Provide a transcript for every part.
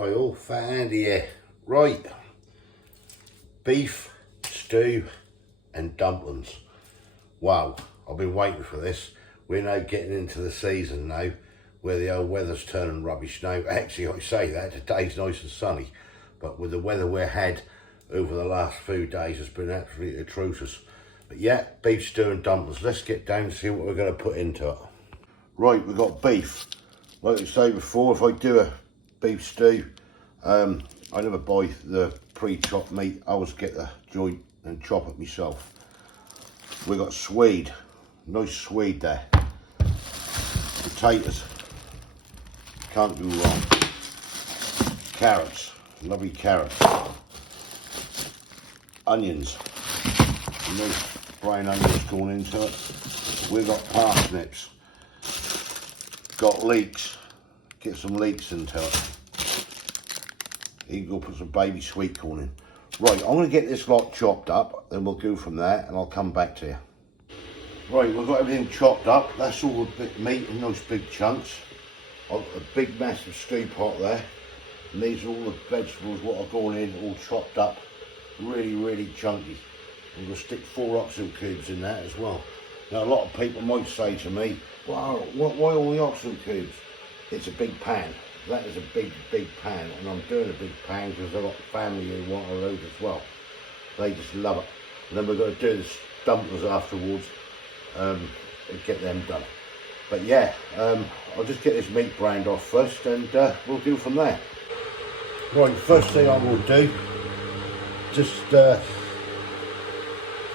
Hi all, Fat Andy here. Right, beef, stew and dumplings. Wow, I've been waiting for this. We're now getting into the season now where the old weather's turning rubbish now. Actually, I say that, today's nice and sunny, but with the weather we've had over the last few days, it's been absolutely atrocious. But yeah, beef stew and dumplings. Let's get down and see what we're going to put into it. Right, we've got beef. Like I say before, if I do a beef stew, I never buy the pre-chopped meat. I always get the joint and chop it myself. We got swede, nice swede there. Potatoes, can't go wrong. Carrots, lovely carrots. Onions, nice brown onions going into it. We've got parsnips. Got leeks, get some leeks into it. You can go put some baby sweet corn in. Right, I'm going to get this lot chopped up, then we'll go from there and I'll come back to you. Right, we've got everything chopped up. That's all the bit meat in nice big chunks. I've got a big massive stew pot there. And these are all the vegetables what are going in, all chopped up. Really chunky. I'm going to stick 4 oxen cubes in that as well. Now a lot of people might say to me, wow, why all the oxen cubes? It's a big pan. That is a big pan, and I'm doing a big pan because I've got family who want a load as well. They just love it. And then we're going to do the dumplings afterwards and get them done. But yeah, I'll just get this meat browned off first and we'll do from there. Right, first thing I will do, just stick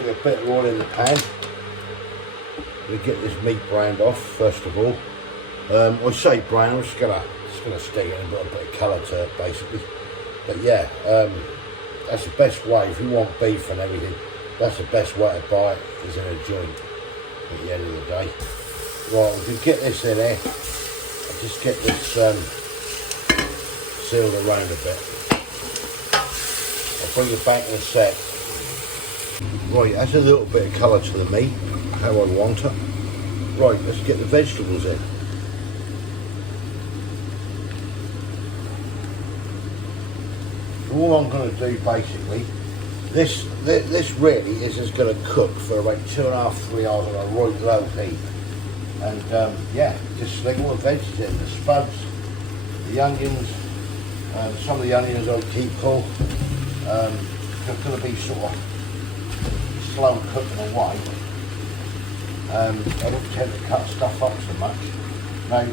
a bit of oil in the pan. We get this meat browned off first of all. I say brown, I'm just gonna stick it and put a bit of colour to it basically. But yeah, that's the best way. If you want beef and everything, that's the best way to buy it, is in a joint at the end of the day. Right, we can get this in here. I'll just get this sealed around a bit. I'll bring it back in a sec. Right, that's a little bit of colour to the meat, how I want it. Right, let's get the vegetables in. All I'm going to do basically, this really is just going to cook for about 2.5–3 hours on a right low heat. And yeah, just sling all the veggies in, the spuds, the onions, some of the onions I'll keep cool. It's going to be sort of slow cooking away. I don't tend to cut stuff up so much. Now,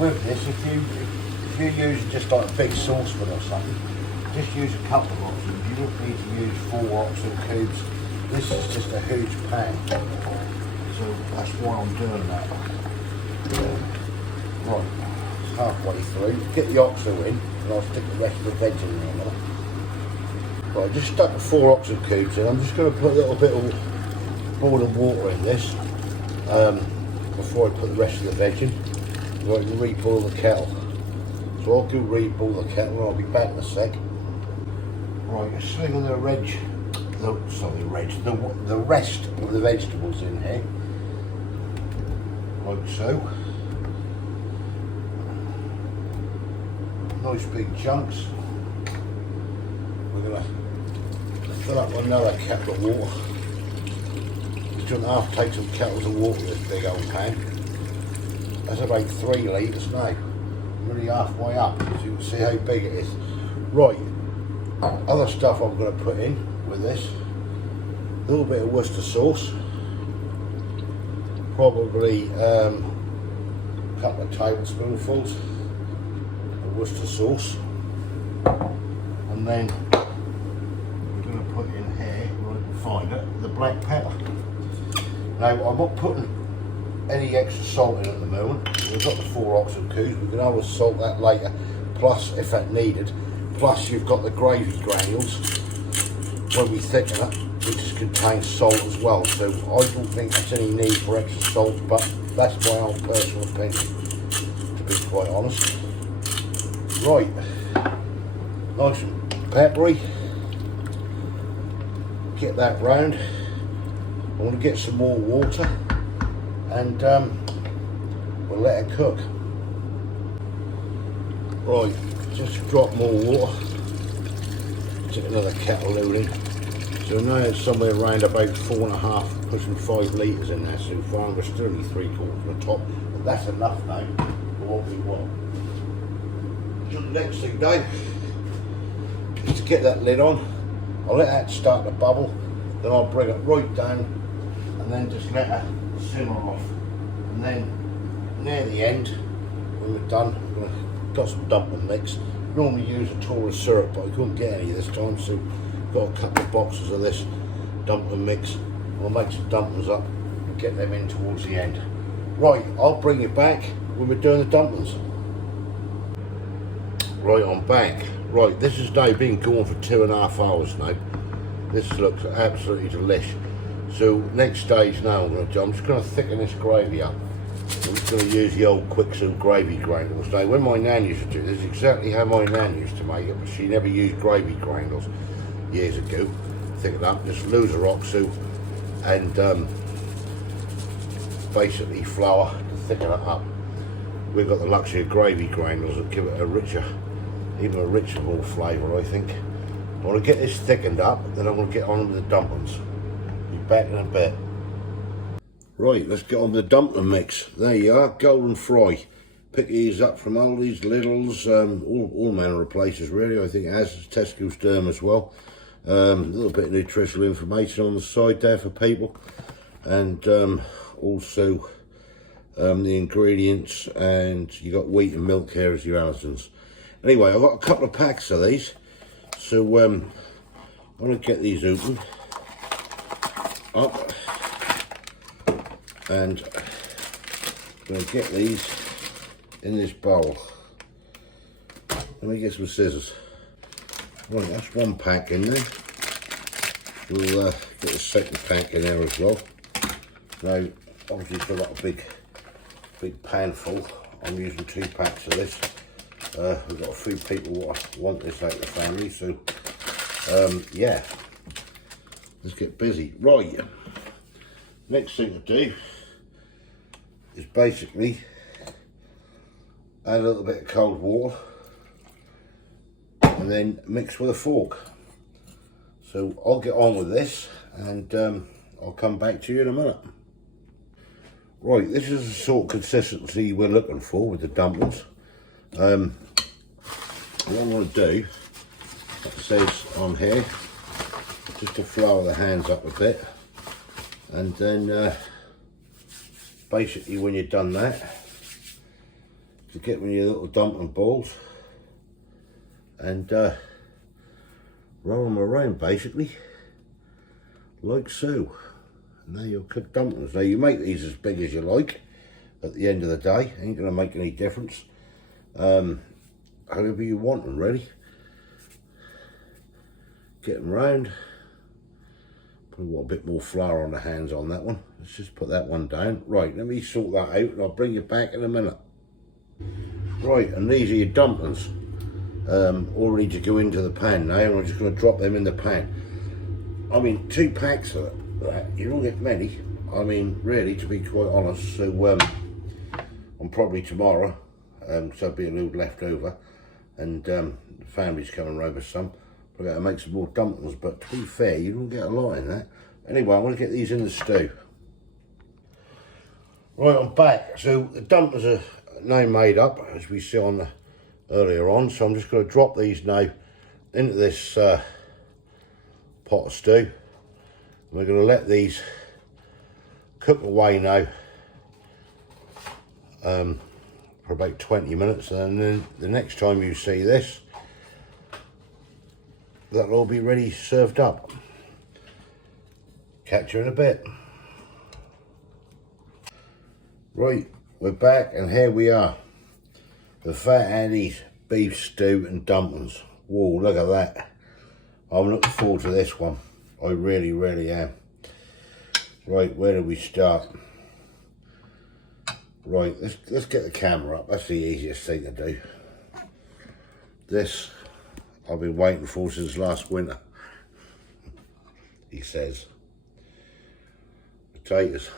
with this, if you're using just like a big saucepan or something, just use a couple of oxen. You don't need to use 4 oxen cubes. This is just a huge pan, so that's why I'm doing that. Right, it's halfway through. Get the oxo in, and I'll stick the rest of the veg in there now. Right, I just stuck the 4 oxen cubes in. I'm just going to put a little bit of boiling water in this before I put the rest of the veg in. So I can re-boil the kettle. So I'll go re-boil the kettle and I'll be back in a sec. Right, I'm slinging the rest of the vegetables in here, like so. Nice big chunks. We're going to fill up another kettle of water. 2.5 take some kettles of water in this big old pan. That's about 3 litres now. I'm really halfway up, so you can see how big it is. Right, other stuff I'm going to put in with this. A little bit of Worcester sauce. Probably a couple of tablespoonfuls of Worcester sauce. And then we're going to put in here, where I can find it, the black pepper. Now, I'm not putting any extra salt in at the moment. We've got the 4 oxen cubes, we can always salt that later, plus if that needed. Plus you've got the gravy granules, when we thicken it, which just contains salt as well. So I don't think there's any need for extra salt, but that's my own personal opinion, to be quite honest. Right, nice and peppery. Get that round. I want to get some more water and we'll let it cook. Right, just drop more water. Take another kettle load in. So now it's somewhere around about 4.5, pushing 5 litres in there so far. We're still only 3/4 on the top, but that's enough now for what we want. So the next thing down is to get that lid on. I'll let that start to bubble, then I'll bring it right down and then just let it simmer off. And then near the end, when we're done, got some dumpling mix. Normally use a Taurus syrup, but I couldn't get any this time, so got a couple of boxes of this dumpling mix. I'll make some dumplings up and get them in towards the end. Right, I'll bring you back when we're doing the dumplings. Right, I'm back. Right, this has now been going for 2.5 hours now. This looks absolutely delish. So next stage now, I'm just going to thicken this gravy up. I'm just going to use the old Quicksilver gravy granules. Now, when my nan used to do this, exactly how my nan used to make it, but she never used gravy granules years ago. Thicken up, just loads of rock soup and basically flour to thicken it up. We've got the luxury of gravy granules that give it a richer, even a richer more flavour, I think. I want to get this thickened up, then I'm going to get on with the dumplings. Be back in a bit. Right, let's get on with the dumpling mix. There you are, golden fry. Pick these up from Aldi's, Lidl's, all manner of places really. I think as Tesco's Derm as well. A little bit of nutritional information on the side there for people, and also the ingredients, and you got wheat and milk here as your allergens. Anyway, I've got a couple of packs of these, so I'm going to get these open up, and I'm going to get these in this bowl. Let me get some scissors. Right, that's one pack in there. We'll get the second pack in there as well. Now, obviously for that big pan full, I'm using 2 packs of this. We've got a few people who want this out of the family, so yeah, let's get busy. Right, next thing to do is basically add a little bit of cold water and then mix with a fork. So I'll get on with this and I'll come back to you in a minute. Right, this is the sort of consistency we're looking for with the dumplings. What I'm going to do, it says on here, just to flour the hands up a bit, and then basically when you've done that, to get one of your little dumpling balls and roll them around basically like so. And there you'll cook dumplings. Now you make these as big as you like at the end of the day, ain't gonna make any difference. However you want them really. Get them round. Probably want a bit more flour on the hands on that one. Let's just put that one down. Right, let me sort that out and I'll bring you back in a minute. Right, and these are your dumplings. All ready to go into the pan now, and I'm just going to drop them in the pan. I mean, 2 packs of that, you don't get many. I mean, really, to be quite honest. So, I'm probably tomorrow, so there'll be a little left over, and the family's coming round with some. I've got to make some more dumplings, but to be fair, you don't get a lot in that. Anyway, I'm going to get these in the stew. Right, I'm back. So the dumplings are now made up, as we saw on the earlier on, so I'm just going to drop these now into this pot of stew. We're going to let these cook away now for about 20 minutes, and then the next time you see this, that'll all be ready served up. Catch you in a bit. Right, we're back and here we are. The Fat Andy's beef stew and dumplings. Whoa, look at that. I'm looking forward to this one. I really, really am. Right, where do we start? Right, let's get the camera up. That's the easiest thing to do. This, I've been waiting for since last winter. He says. Potatoes.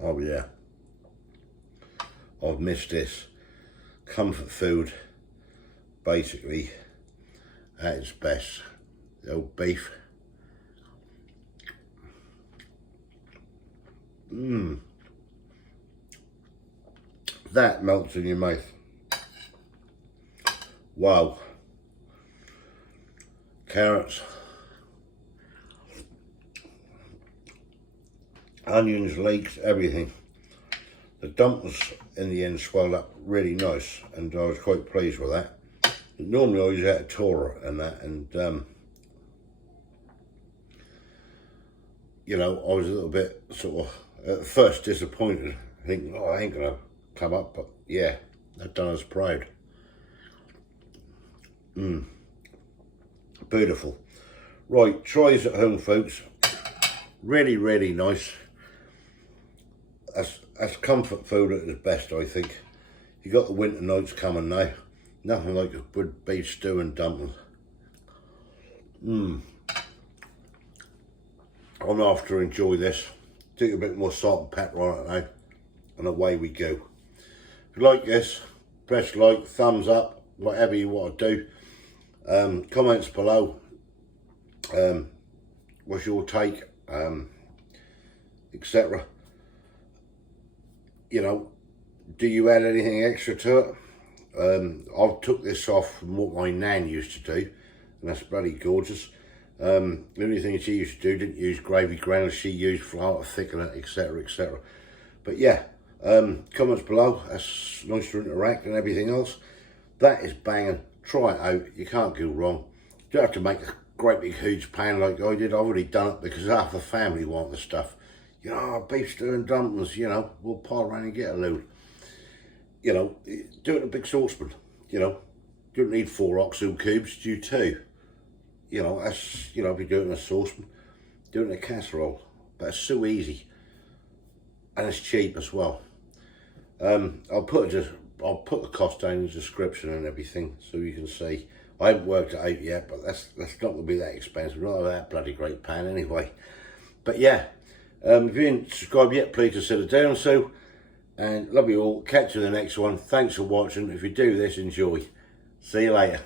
Oh yeah. I've missed this. Comfort food, basically, at its best. The old beef. That melts in your mouth. Wow. Carrots, onions, leeks, everything. The dumplings in the end swelled up really nice, and I was quite pleased with that. Normally I use out of Tora and that, and you know, I was a little bit sort of at first disappointed, thinking, oh, I ain't gonna come up, but yeah, they've done us proud. Beautiful. Right, try this at home, folks. Really, really nice. That's comfort food at its best, I think. You got the winter nights coming now. Nothing like a good beef stew and dumplings. I'm off to enjoy this. Take a bit more salt and pepper on it now, and away we go. If you like this, press like, thumbs up, whatever you want to do. Comments below. What's your take, etc. You know, do you add anything extra to it? I've took this off from what my nan used to do, and that's bloody gorgeous. The only thing she used to do, didn't use gravy granules, she used flour to thicken it, etc, etc. But yeah, comments below, that's nice to interact and everything else. That is banging. Try it out, you can't go wrong. You don't have to make a great big huge pan like I did. I've already done it because half the family want the stuff. You know, beef stew and dumplings, you know, we'll pile around and get a load. You know, do it in a big saucepan, you know. You don't need 4 oxtail cubes, do 2. You know, that's, you know, if you do it in a saucepan, do it in a casserole. But it's so easy. And it's cheap as well. I'll put the cost down in the description and everything so you can see. I haven't worked it out yet, but that's not going to be that expensive. Not that bloody great pan anyway. But yeah, if you didn't subscribe yet, please consider doing so. And love you all. Catch you in the next one. Thanks for watching. If you do this, enjoy. See you later.